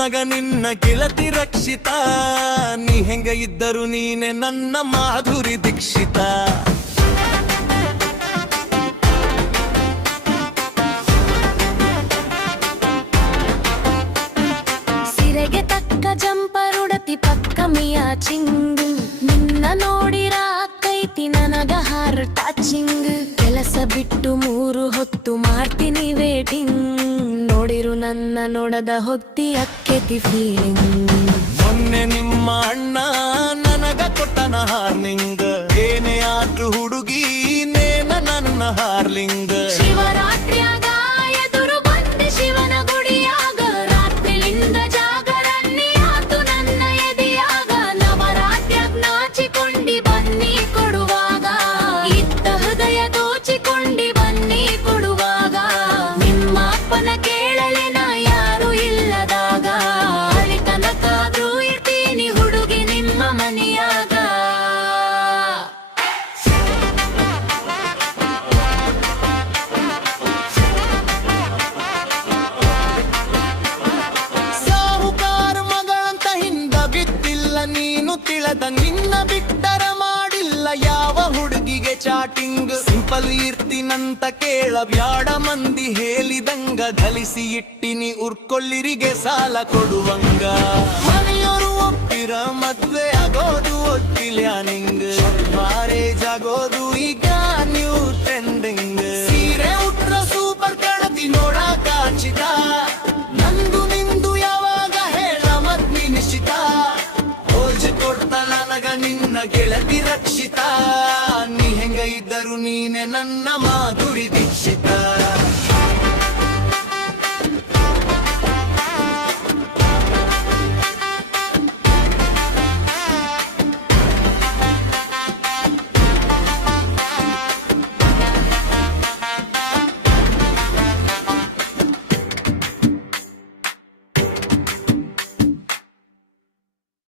ನನಗ ನಿನ್ನ ಗೆಳತಿ ರಕ್ಷಿತ, ನೀ ಹೆಂಗ ಇದ್ದರು ನೀನೆ ನನ್ನ ಮಾಧುರಿ ದೀಕ್ಷಿತ. ಸಿರೆಗೆ ತಕ್ಕ ಜಂಪರುಡತಿ ಪಕ್ಕ ಮಿಯಾಚಿಂಗ್, ನಿನ್ನ ನೋಡಿರ ಕೈತಿ ನನಗ ಹಾರ್ ಟಚಿಂಗ್. ಕೆಲಸ ಬಿಟ್ಟು 3 ಹೊತ್ತು ಮಾಡ್ತೀನಿ ವೇಟಿಂಗ್, ನೋಡಿರು ನನ್ನ ನೋಡದ ಹೊತ್ತಿ ಅಕ್ಕೆತಿ ಫೀಲಿಂಗ್. ಮೊನ್ನೆ ನಿಮ್ಮ ಅಣ್ಣ ನನಗ ಕೊಟ್ಟನ ಹಾರ್ನಿಂಗ್, ಏನೇ ಆದ್ರೂ ಹುಡುಗಿ ನೇನ ನನ್ನ ಹಾರ್ಲಿಂಗ್. ಶಿವರಾತ್ರಿಯಾಗ ಎದುರು ಬಂದೆ ಶಿವನ ಗುಡಿಯಾಗ, ರಾತ್ರಿಲಿಂದ ಜಾಗರಣಿ ಆತು ನನ್ನ ಎದೆಯಾಗ. ನವರಾತ್ರ್ಯಾಗ ನಾಚಿಕೊಂಡಿ ಬನ್ನಿ ಕೊಡುವಾಗ, ಇದ್ದ ಹೃದಯ ದೋಚಿಕೊಂಡಿ ಬನ್ನಿ ಕೊಡುವಾಗ. ನಿಮ್ಮ ಅಪ್ಪನ ಕೇಳಲೆ ನಾ ಯಾರು ಇಲ್ಲದಾಗ, ಅಲ್ಲಿ ತನಕಾದ್ರೂ ಇರ್ತೀನಿ ಹುಡುಗಿ ನಿಮ್ಮ ಮನೆಯಾಗ. ಸಾಹುಕಾರ ಮಗ ಅಂತ ಹಿಂದ ಬಿದ್ದಿಲ್ಲ ನೀನು ತಿಳದ, ನಿನ್ನ ಬಿಟ್ಟರ ಮಾಡಿಲ್ಲ ಯಾವ ಹುಡುಗಿಗೆ ಚಾಟಿಂಗ್. ಸಿಂಪಲ್ ಇರ್ತೀನಂತ ಕೇಳಬ್ಯಾಡ ಮಂದಿ ಹೇಳಿದಂಗ, ಧಲಿಸಿ ಇಟ್ಟಿನಿ ಉರ್ಕೊಳ್ಳಿರಿಗೆ ಸಾಲ ಕೊಡುವಂಗ. ಮನೆಯವರು ಒಪ್ಪಿರ ಮದ್ವೆ ಆಗೋದು ಒತ್ತಿಲ್ಯಾ ನಿಂಗ, ಮ್ಯಾರೇಜ್ ಆಗೋದು ಈಗ ನ್ಯೂ ಟ್ರೆಂಡಿಂಗ್. ಸೀರೆ ಉಟ್ರ ಸೂಪರ್ ಕಾಣತಿ ನೋಡಾಕ ಚಿತ, ನಂದು ನಿಂದು ಯಾವಾಗ ಹೇಳ ಮದ್ನಿ ನಿಶ್ಚಿತ. ಓಜ್ ಕೊಡ್ತ ನನಗ ನಿನ್ನ ಗೆಳತಿ ರಕ್ಷಿತ, ನೀ ಹೆಂಗ ಇದ್ದರು ನೀನೆ ನನ್ನ ಮಾಧುರಿ ದೀಕ್ಷಿತ.